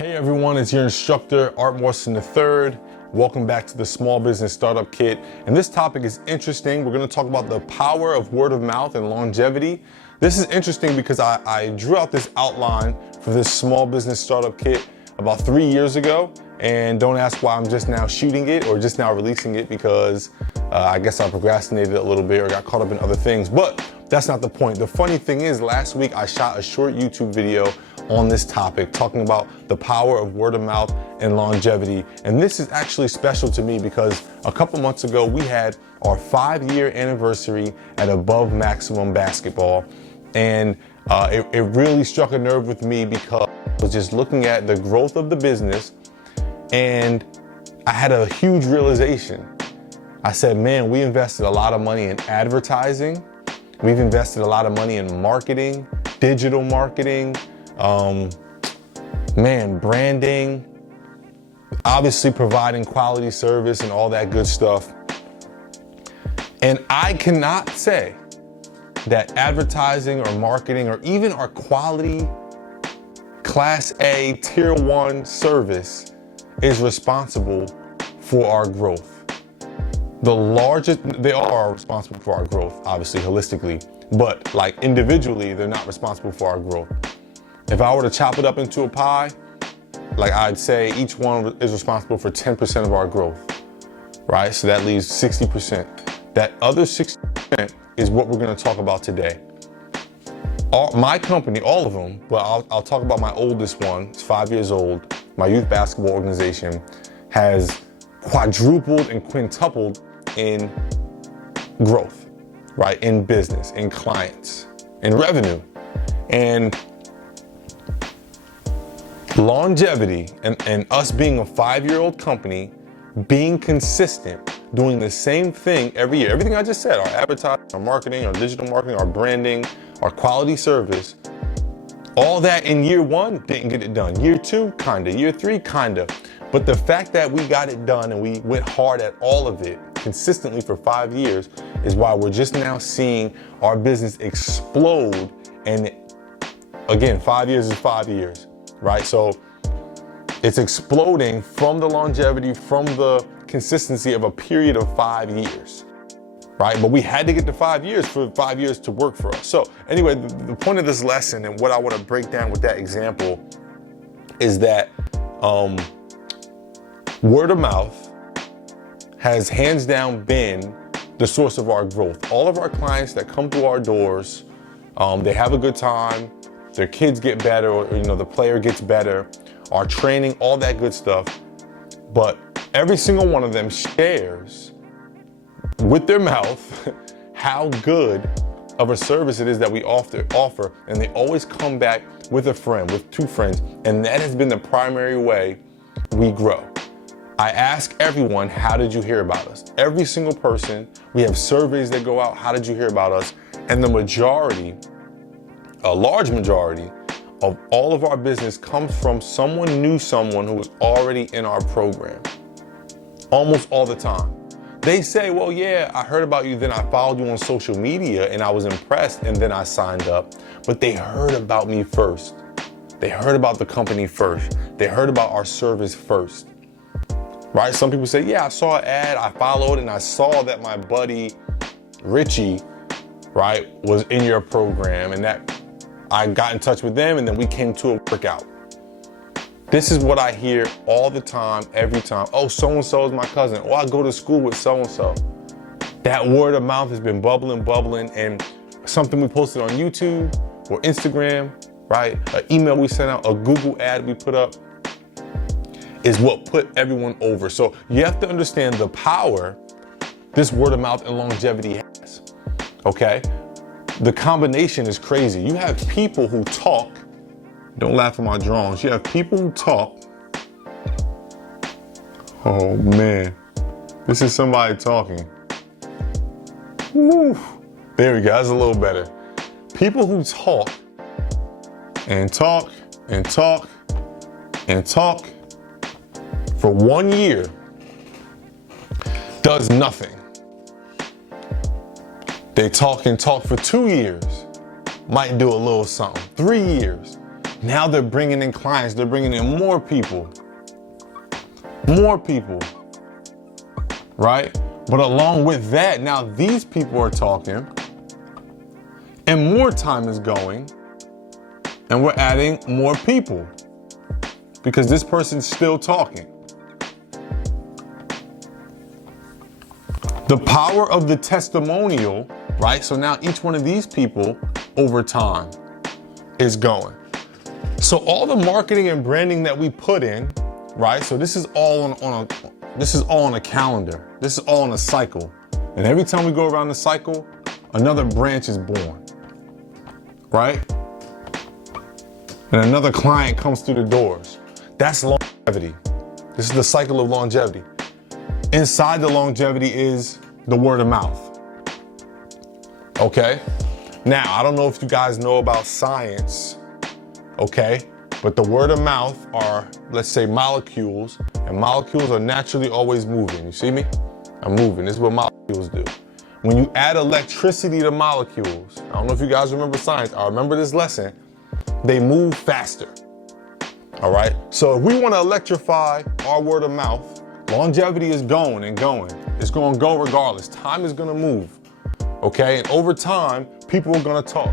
Hey everyone, it's your instructor, Morrison III. Welcome back to the Small Business Startup Kit. And this topic is interesting. We're going to talk about the power of word of mouth and longevity. This is interesting because I drew out this outline for this Small Business Startup Kit about 3 years ago. And don't ask why I'm just now shooting it or just now releasing it, because I guess I procrastinated a little bit or got caught up in other things. But that's not the point. The funny thing is, last week I shot a short YouTube video on this topic, talking about the power of word of mouth and longevity. And this is actually special to me because a couple months ago, we had our 5-year anniversary at Above Maximum Basketball. And it really struck a nerve with me because I was just looking at the growth of the business and I had a huge realization. I said, man, we invested a lot of money in advertising. We've invested a lot of money in marketing, digital marketing, branding, obviously providing quality service and all that good stuff. And I cannot say that advertising or marketing or even our quality Class A Tier 1 service is responsible for our growth. They are responsible for our growth, obviously holistically, but like individually, they're not responsible for our growth. If I were to chop it up into a pie, like I'd say each one is responsible for 10% of our growth, right? So that leaves 60%. That other 60% is what we're gonna talk about today. My company, all of them, but I'll talk about my oldest one. It's 5 years old. My youth basketball organization has quadrupled and quintupled in growth, right? In business, in clients, in revenue. And longevity and us being a 5-year-old company, being consistent, doing the same thing every year. Everything I just said, our advertising, our marketing, our digital marketing, our branding, our quality service, all that in year 1 didn't get it done. Year 2, kinda. Year 3, kinda. But the fact that we got it done and we went hard at all of it consistently for 5 years is why we're just now seeing our business explode. And again, 5 years is 5 years, right? So it's exploding from the longevity, from the consistency of a period of 5 years, right? But we had to get to 5 years for 5 years to work for us. So anyway, the point of this lesson and what I want to break down with that example is that word of mouth has hands down been the source of our growth. All of our clients that come through our doors, they have a good time, their kids get better, or the player gets better, our training, all that good stuff. But every single one of them shares with their mouth how good of a service it is that we offer, and they always come back with a friend, with 2 friends, and that has been the primary way we grow. I ask everyone, how did you hear about us? Every single person, we have surveys that go out, how did you hear about us? And the majority, a large majority of all of our business comes from someone knew someone who was already in our program. Almost all the time. They say, well, yeah, I heard about you, then I followed you on social media and I was impressed and then I signed up. But they heard about me first. They heard about the company first. They heard about our service first. Right? Some people say, yeah, I saw an ad, I followed, and I saw that my buddy Richie, right, was in your program, and that I got in touch with them, and then we came to a workout. This is what I hear all the time, every time. Oh, so-and-so is my cousin. Oh, I go to school with so-and-so. That word of mouth has been bubbling, and something we posted on YouTube or Instagram, right? An email we sent out, a Google ad we put up, is what put everyone over. So you have to understand the power this word of mouth and longevity has, okay? The combination is crazy. You have people who talk, don't laugh at my drawings, you have people who talk, oh man, this is somebody talking. Woo. There we go, that's a little better. People who talk and talk and talk and talk for 1 year does nothing. They talk and talk for 2 years, might do a little something. 3 years, Now they're bringing in clients, they're bringing in more people, right? But along with that, now these people are talking and more time is going and we're adding more people because this person's still talking. The power of the testimonial, right? So now each one of these people over time is going. So all the marketing and branding that we put in, right? So this is all on a calendar. This is all on a cycle. And every time we go around the cycle, another branch is born, right? And another client comes through the doors. That's longevity. This is the cycle of longevity. Inside the longevity is the word of mouth. Okay? Now, I don't know if you guys know about science, okay? But the word of mouth are, let's say, molecules, and molecules are naturally always moving. You see me? I'm moving. This is what molecules do. When you add electricity to molecules, I don't know if you guys remember science, I remember this lesson, they move faster. All right? So if we want to electrify our word of mouth, longevity is going and going. It's going to go regardless. Time is going to move. Okay? And over time, people are going to talk.